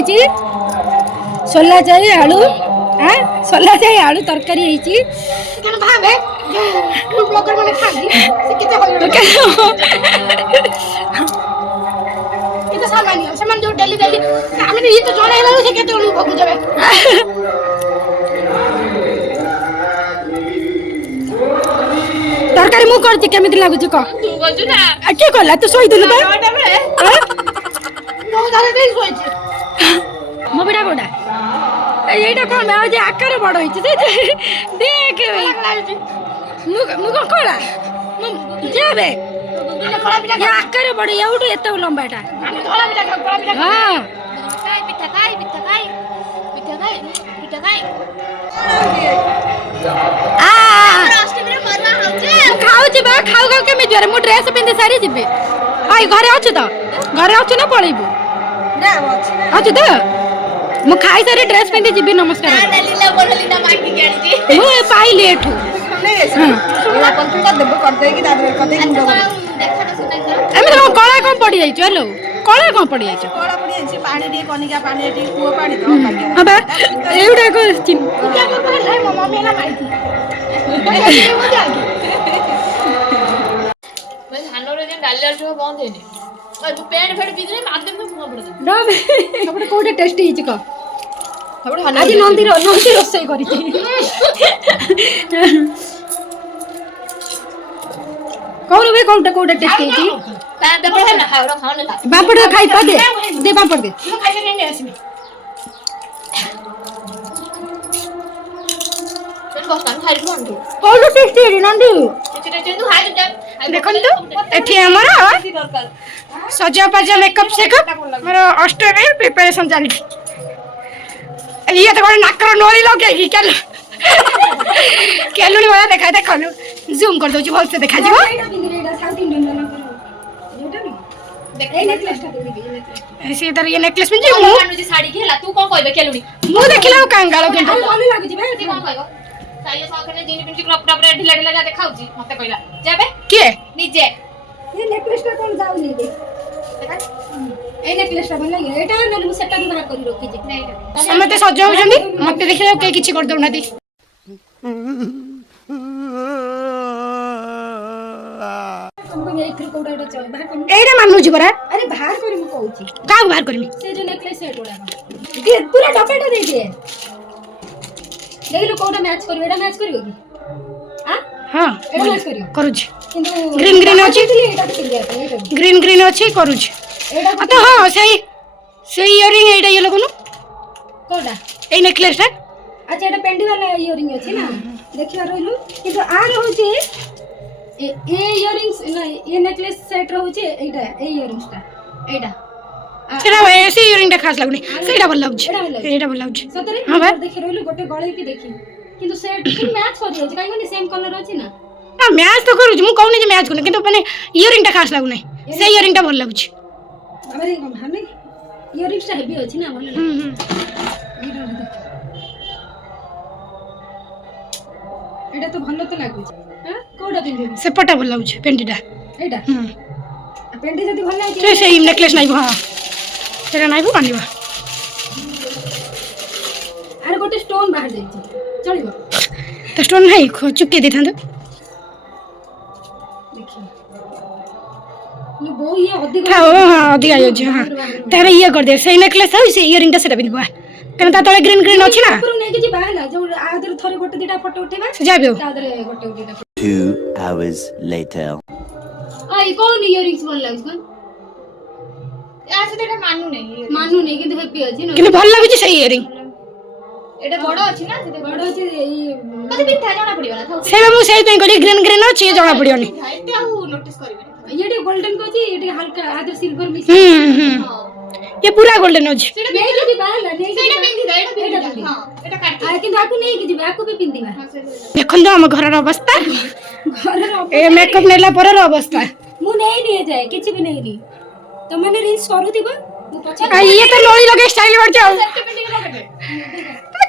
ହେଇଛି ସୋଲା ଯାଇ ଆଳୁ ସୋଲା ଯାଇ ଆଳୁ ତରକାରୀ ହେଇଛି। କାରଣ ଭାବେ ଯୋଉ ବ୍ଲଗର ମାନେ ଖାଆନ୍ତି ସେ କେତେ କେତେ ସାମାନ୍ୟ ସେମାନେ ଯୋଉ ଡେଲି ଡେଲି ଆମେ ଇଏ ତ ଜଣେ ହେଲା ସେ କେତେ ବେଳକୁ ଭୋଗ ଦେବେ। ତରକାରୀ ମୁଁ କରିଛି କେମିତି ଲାଗୁଛି କହ? ତୁ କରୁଛୁ ନା କିଏ କଲା ତୁ ଶୋଇଥିଲୁ ତ? ମୋ ବିଡ଼ା କୋଉଟା এইটা কম যে আকারে বড় হয়েছে দেখে ମୁଁ କଣ କଳା ଯାବେ ଆକାରେ ବଡ ଏଉଠୁ ଏତେ ଲମ୍ବା ଏଟା। ହଁ ଖାଉଛି ବା ଖାଉ ଖାଉ କେମିତି ମୁଁ ଡ୍ରେସ ପିନ୍ଧି ସାରି ଯିବି। ଭାଇ ଘରେ ଅଛୁ ତ? ଘରେ ଅଛୁ ନା ପଳେଇବୁ? ଅଛୁ ତ? ମୁଁ ଖାଇସାରି ଡ୍ରେସ ପିନ୍ଧି ଯିବି। ନମସ୍କାର ମୁଁ ପାଇଲି ଏଠୁ ଏମିତି କଣ କଳା କଣ ପଡିଯାଇଛୁ? ହେଲୋ କଳା କଣ ପଡିଯାଇଛୁ? ହଁ ବା ଏଇଗୁଡା କୋଉଟା ଟେଷ୍ଟି ହେଇଛି କହ? ଆଜି ନନ୍ଦୀ ରୋଷେଇ କରିଛି। କହୁନୁ ଭାଇ କୋଉଟା କୋଉଟା ଟେଷ୍ଟି ହେଇଛି? ବାମ୍ପଡ଼ ଖାଇବା ଦେ ବାମ୍ପଡ଼ ଦେ। କୋଉଟା ଟେଷ୍ଟି ହେଇଛି ନନ୍ଦୀ? ଦେଖନ୍ତୁ ଏଠି ଆମର ସଜବାଜ ମେକଅପ୍ ସେକଅପ୍ ମୋର ଅଷ୍ଟମୀ ପ୍ରିପାରେସନ ଚାଲିଛି। ଇଏ ତ ଗୋଟେ ନାକର ନଳି ଲଗେଇକି କେଲୁଣି ଭଳିଆ ଦେଖା ଦେଖନ୍ତୁ ଜୁମ୍ କରିଦଉଛି ଭଲସେ ଦେଖାଯିବ। ସିଏ ତାର ଇଏ ନେକଲେସ୍ ପିନ୍ଧି ମୁଁ ଦେଖିଲା ଆଉ କାଙ୍ଗାଳ କିନ୍ତୁ କିଏ ସମସ୍ତେ ସଜ ହଉଛନ୍ତି ମତେ ଦେଖିଲା କେହି କିଛି କରିଦଉନାହାନ୍ତି। এইটা ମାନୁଛି ପରା। ଆରେ ବାହାର କରି ମୁଁ କହୁଛି କାହାକୁ ବାହାର କରିବି? ସେ ଯୋଉ ନେକଲେସ୍ ସେଟ୍ ଗୁଡାକ ପୁରା ଡବାଟା ଦେଇଦିଏ। ଦେଖିଲୁ କୋଉଟା ମ୍ୟାଚ୍ କରିବ? ଏଟା ମ୍ୟାଚ୍ କରିବ କି? ହଁ ଏଟା ମ୍ୟାଚ୍ କରିବ କରୁଛି। କିନ୍ତୁ ଗ୍ରୀନ୍ ଗ୍ରୀନ୍ ଅଛି ଗ୍ରୀନ୍ ଗ୍ରୀନ୍ ଅଛି କରୁଛି ତ ହଁ ସେଇ ଇୟରିଂ ଏଇଟା ଇଏ ଲଗୁନୁ କୋଉଟା ଏଇ ନେକଲେସ୍ ଟା। ଆଚ୍ଛା ଏଟା ପେଣ୍ଡି ବାଲା ଇୟରିଂ ଅଛି ନା ଦେଖିବା ରହିଲୁ। କିନ୍ତୁ ଆର ହଉଛି ଏ ଇୟରିଂସ୍ ନା ଏ ନେକଲେସ୍ ସେଟ୍ ରହୁଛି ଏଇଟା ଏଇ ଇୟରିଂସ୍ ଟା ଏଇଟା ସେଟା ସେ ଇୟରିଂ ଟା ଖାସ୍ ଲାଗୁନି। ସେଇଟା ଭଲ ଲାଗୁଛି ଏଇଟା ଭଲ ଲାଗୁଛି ସତରେ। ହଁ ବା ଦେଖି ରହିଲୁ ଗୋଟେ ଗଳେଇକି ଦେଖି କିନ୍ତୁ ସେଟ୍ କିନ୍ତୁ ମ୍ୟାଚ୍ କରିଯାଉଛି କାହିଁକି ସେମ୍ କଲର୍ ଅଛି ନା। ନା ମ୍ୟାଚ୍ ତ କରୁଛି ମୁଁ କହୁନି ଯେ ମ୍ୟାଚ୍ କରୁନି କିନ୍ତୁ ମାନେ ଇୟରିଂ ଟା ଖାସ୍ ଲାଗୁନି। ସେ ଇୟରିଂ ଟା ଭଲ ଲାଗୁଛି। ଇୟରିଂସ୍ ଟା ହେଭି ଅଛି ନା ଭଲ ଲାଗୁଛି। ଏଇଟା ତ ଭଲ ତ ଲାଗୁଛି। କୋଉଟା ପିନ୍ଧିବି? ସେପଟା ଭଲ ଲାଗୁଛି ପେଣ୍ଡିଟା ଏଇଟା। ପେଣ୍ଡି ଯଦି ଭଲ ଲାଗୁଛି ସେଇ ନେକଲେସ୍ ନାଇବ। ହଁ ସେଟା ନାଇବ ବାନ୍ଧିବ। ଆରେ ଗୋଟେ ଷ୍ଟୋନ୍ ବାହାରି ଯାଇଛି ଚଳିବ ତ ଷ୍ଟୋନ୍ ନାହିଁ ଚୁପକେଇ ଦେଇଥାନ୍ତୁ। ଅଧିକା ହେଇଯାଉଛି। ହଁ ତାର ଇଏ କରିଦିଏ ସେଇ ନେକଲେସ୍ ଆଉ ସେ ଇୟରିଂ ଟା ସେଟା ପିନ୍ଧିବା କାରଣ ତା ତଳେ ଗ୍ରୀନ୍ ଗ୍ରୀନ୍ ଅଛି ନା। ନେଇକି ଯିବା ହେଲା ଯୋଉ ଆଦେରେ ଥରେ ଗୋଟେ ଦିଟା ଫଟୋ ଉଠେଇବା ସେ ଯାବି ତା ଦେହରେ ଗୋଟେ ଦିଟା 2 hours later ଆଇ କୋନ ଇୟରିଂସ୍ ଭଲ ଲାଗୁଛି କୋନ ଏଟା ମାନୁନି କିନ୍ତୁ ହେଭି ଅଛି ନା କିନ୍ତୁ ଭଲ ଲାଗୁଛି ସେଇ ଇୟରିଂ। ଏଟା ବଡ ଅଛି ନା ବଡ ଅଛି ଏଇ ମତେ ପିନ୍ଧା ଜଣା ପଡିବ ନା ସେଇ ମୁଁ ସେଇ ପାଇଁ କହିଲି ଗ୍ରୀନ୍ ଗ୍ରୀନ୍ ଅଛି ଜଣା ପଡିବନି। ଏତେ ଆଉ ନୋଟିସ୍ କରିବେନି। ये टे गोल्डन को जी ये टे हल्का आधे सिल्वर मिक्स ये पूरा गोल्डन ଅଛି। ସେଇଟା ନେଇକି ଯିବା ହେଲା ସେଇଟା ପିନ୍ଧିଦା ଏଟା ପିନ୍ଧିଦା ହଁ ଏଟା କାଟି କିନ୍ତୁ ଆକୁ ନେଇକି ଯିବା ଆକୁ ବି ପିନ୍ଧିବା। ଦେଖନ୍ତୁ ଆମ ଘରର ଅବସ୍ଥା ଏ ମେକଅପ୍ ନେଲା ପରର ଅବସ୍ଥା। ମୁଁ ନେଇନି ଏ ଯାଏ କିଛି ବି ନେଇନି। ତମେ ରିଲ୍ସ କରୁଥିବ ଇଏ ତ ନଳି ଲଗେଇ ଷ୍ଟାଇଲ ମାରୁଛି ଆଉ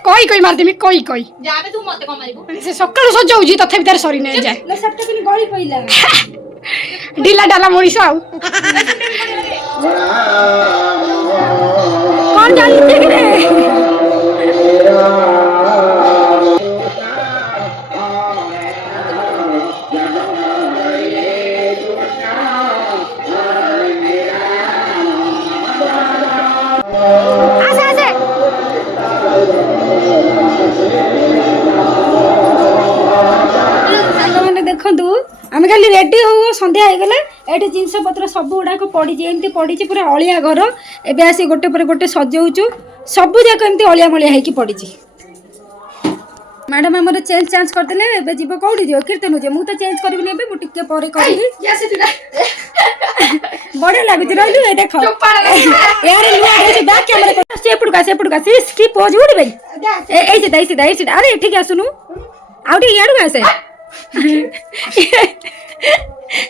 କଇ କଇ ମାରଦେମି କଇ କଇ ଯାବେ ତୁ ମତେ କଣ ମାରିବୁ ସେ ସକାଳୁ ସଜାଉଛି ତଥାପି ତାର ସରି ନାହିଁ ଯାଏ लो ସେଟା ପିନି ଗଳି ପଇଲା ढीला डाला मनीष आउ कौन चलती रे आसे आसे मैंने देखु आम खाली रेडी हो सन्ध्या हो गला ये जिनस पत्र सब गुड़ाक पड़ी एमती पड़ी पूरा अलिया घर एबे आसी गोटे पर गोटे सजाऊचु सब जाक एमती अलिया मलिया होगी पड़ी मैडम आम चेंज चांज करदे एबे जीव कौटी जीव कीर्तन जे मुझे चेंज करी मुझे पर बढ़िया लगुच रही है देख यार बैक कैमरा सेपड़का की पोज उड़ी भाई ए सीधा अरे ठीक है सुनु आउ याडू आसे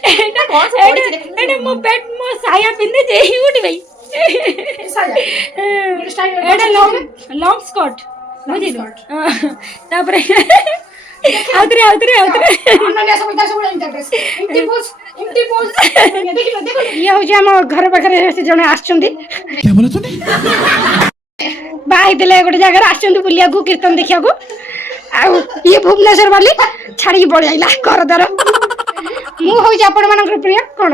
एटा मो बेड मो साया पिंदे जे उड़ी भाई एटा लॉन्ग स्कर्ट बुझी तापर आउतरे अनन्या समिता सब इंटरप्रेस इमटी पोज ये हो जे हम घर पाखरे से जने आछंदी क्या बोला तूने बाई देले गोटे जगह आछंदी बुलिया को कीर्तन देखिया को आ ये भुवनेश्वर वाली छाड़ी पड़ आइला कर दर मु हो जे आपण मानकर प्रिय कोन